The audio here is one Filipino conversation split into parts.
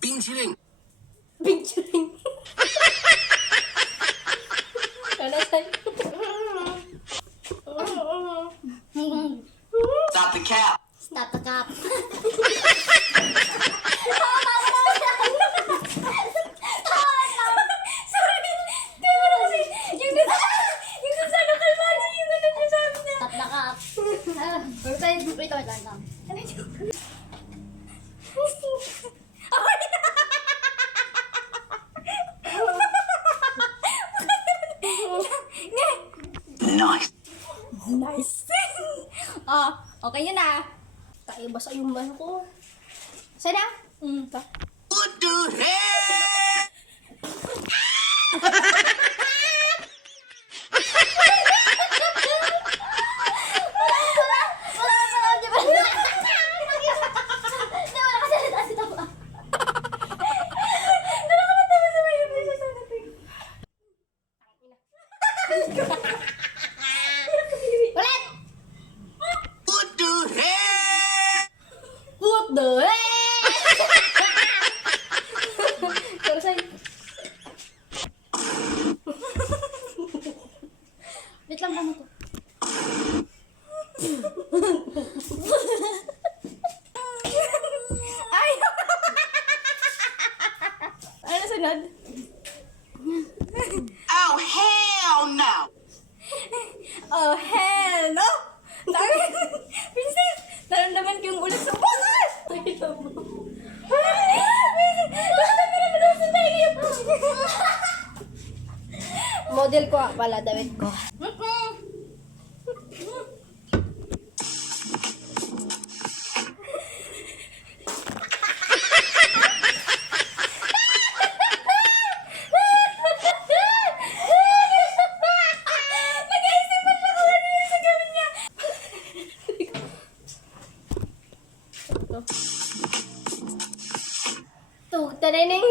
冰淇淋。冰淇淋。Ano sa'yo? Stop the cap. Stop the cap. Stop the cap. Wait lang. Nice. Nice. Okay yun ah. Tayo basa yung ban ko. Sana? Ta. What the heck? Ulit! What the heck? What the heck? Pero sa'yo. Wait lang mo to. Ay! Ano sunod? Oh, hell no. Oh, hell no! Princess! Naramdaman ko yung ulit sa puso! Nakita mo. Model ko pala, damit ko. Tuh, tadeng.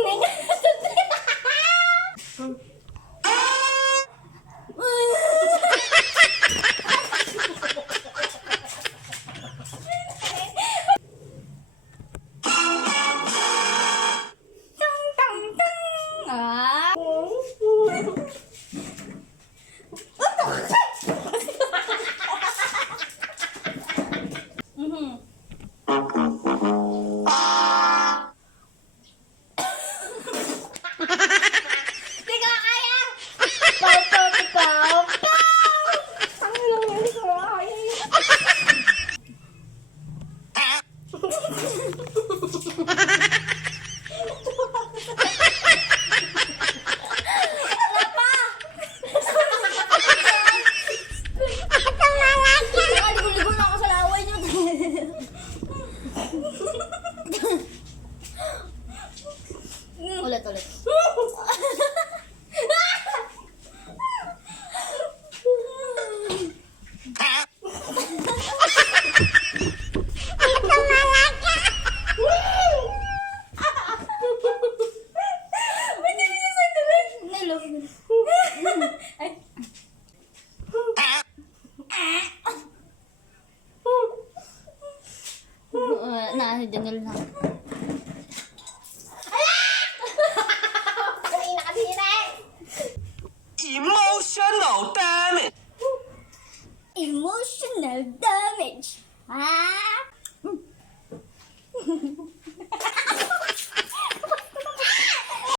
Ah. Di ko kaya! Pau. Ang lang yun, di ko kaya. Ligo na ako sa laway niyo. Ulit. Nilo. Ay. Dyan nilo na.